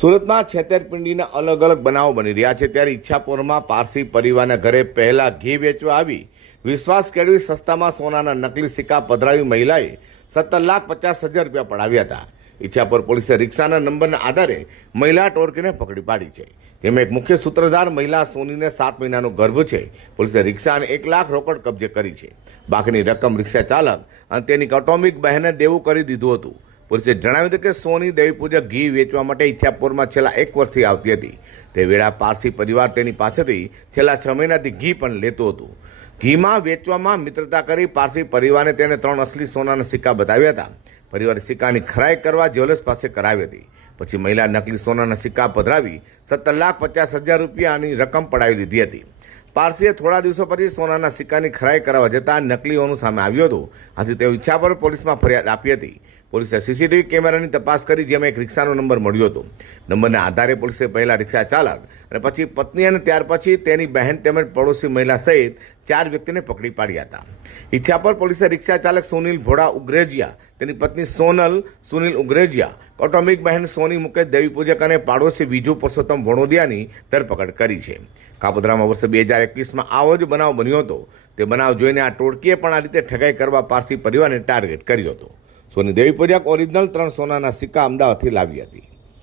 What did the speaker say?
સુરતમાં છેતરપિંડીના અલગ અલગ બનાવો બની રહ્યા છે, ત્યારે ઈચ્છાપુરમાં પારસી પરિવારના ઘરે પહેલા ઘી વેચવા આવી વિશ્વાસ કેળવી સસ્તામાં સોનાના નકલી સિક્કા પધરાવી મહિલાએ 17,50,000 રૂપિયા પડાવ્યા હતા. ઈચ્છાપુર પોલીસે રિક્ષાના નંબરના આધારે મહિલા ટોળકીને પકડી પાડી છે. જેમાં એક મુખ્ય સૂત્રધાર મહિલા સોનીને 7 મહિનાનો ગર્ભ છે. પોલીસે રિક્ષા અને 1 લાખ રોકડ કબજે કરી છે. બાકીની રકમ રિક્ષા ચાલક અને તેની કૌટુંબિક બહેને દેવું કરી દીધું હતું. પોલીસે જણાવ્યું હતું કે સોની દેવીપૂજક ઘી વેચવા માટે ઈચ્છાપુરમાં છેલ્લા 1 વર્ષથી આવતી હતી. તે વેળા પારસી પરિવાર તેની પાસેથી છેલ્લા 6 મહિનાથી ઘી પણ લેતું હતું. ઘીમાં વેચવામાં મિત્રતા કરી પારસી પરિવારે તેને 3 અસલી સોનાના સિક્કા બતાવ્યા હતા. પરિવારે સિક્કાની ખરાઈ કરવા જ્વેલર્સ પાસે કરાવી હતી. પછી મહિલા નકલી સોનાના સિક્કા પધરાવી 17,50,000 રૂપિયાની રકમ પડાવી લીધી હતી. પારસીએ થોડા દિવસો પછી સોનાના સિક્કાની ખરાઈ કરાવવા જતાં નકલીઓનું સામે આવ્યું હતું. આથી તેઓ ઈચ્છાપુર પોલીસમાં ફરિયાદ આપી હતી. પોલીસે સીસીટીવી કેમેરાની તપાસ કરી, જેમાં એક રિક્ષાનો નંબર મળ્યો હતો. નંબરના આધારે પોલીસે પહેલા રિક્ષા ચાલક અને પછી પત્ની અને ત્યાર પછી તેની બહેન તેમજ પડોશી મહિલા સહિત 4 વ્યક્તિને પકડી પાડ્યા હતા. ઈચ્છાપુર પોલીસે રિક્ષા ચાલક સુનિલ ભોળા ઉગરેજિયા, તેની પત્ની સોનલ સુનિલ ઉગરેજિયા, કૌટુંબિક બહેન સોની મુકેશ દેવીપૂજક અને પાડોશી બીજુ પુરુષોત્તમ ભણોદિયાની ધરપકડ કરી છે. કાપોદ્રામાં વર્ષ 2021માં આવો જ બનાવ બન્યો હતો. તે બનાવ જોઈને આ ટોળકીએ પણ આ રીતે ઠગાઈ કરવા પારસી પરિવારને ટાર્ગેટ કર્યો હતો. સોની દેવીપૂજક ઓરિજિનલ 3 સોનાના સિક્કા અમદાવાદથી લાવી હતી.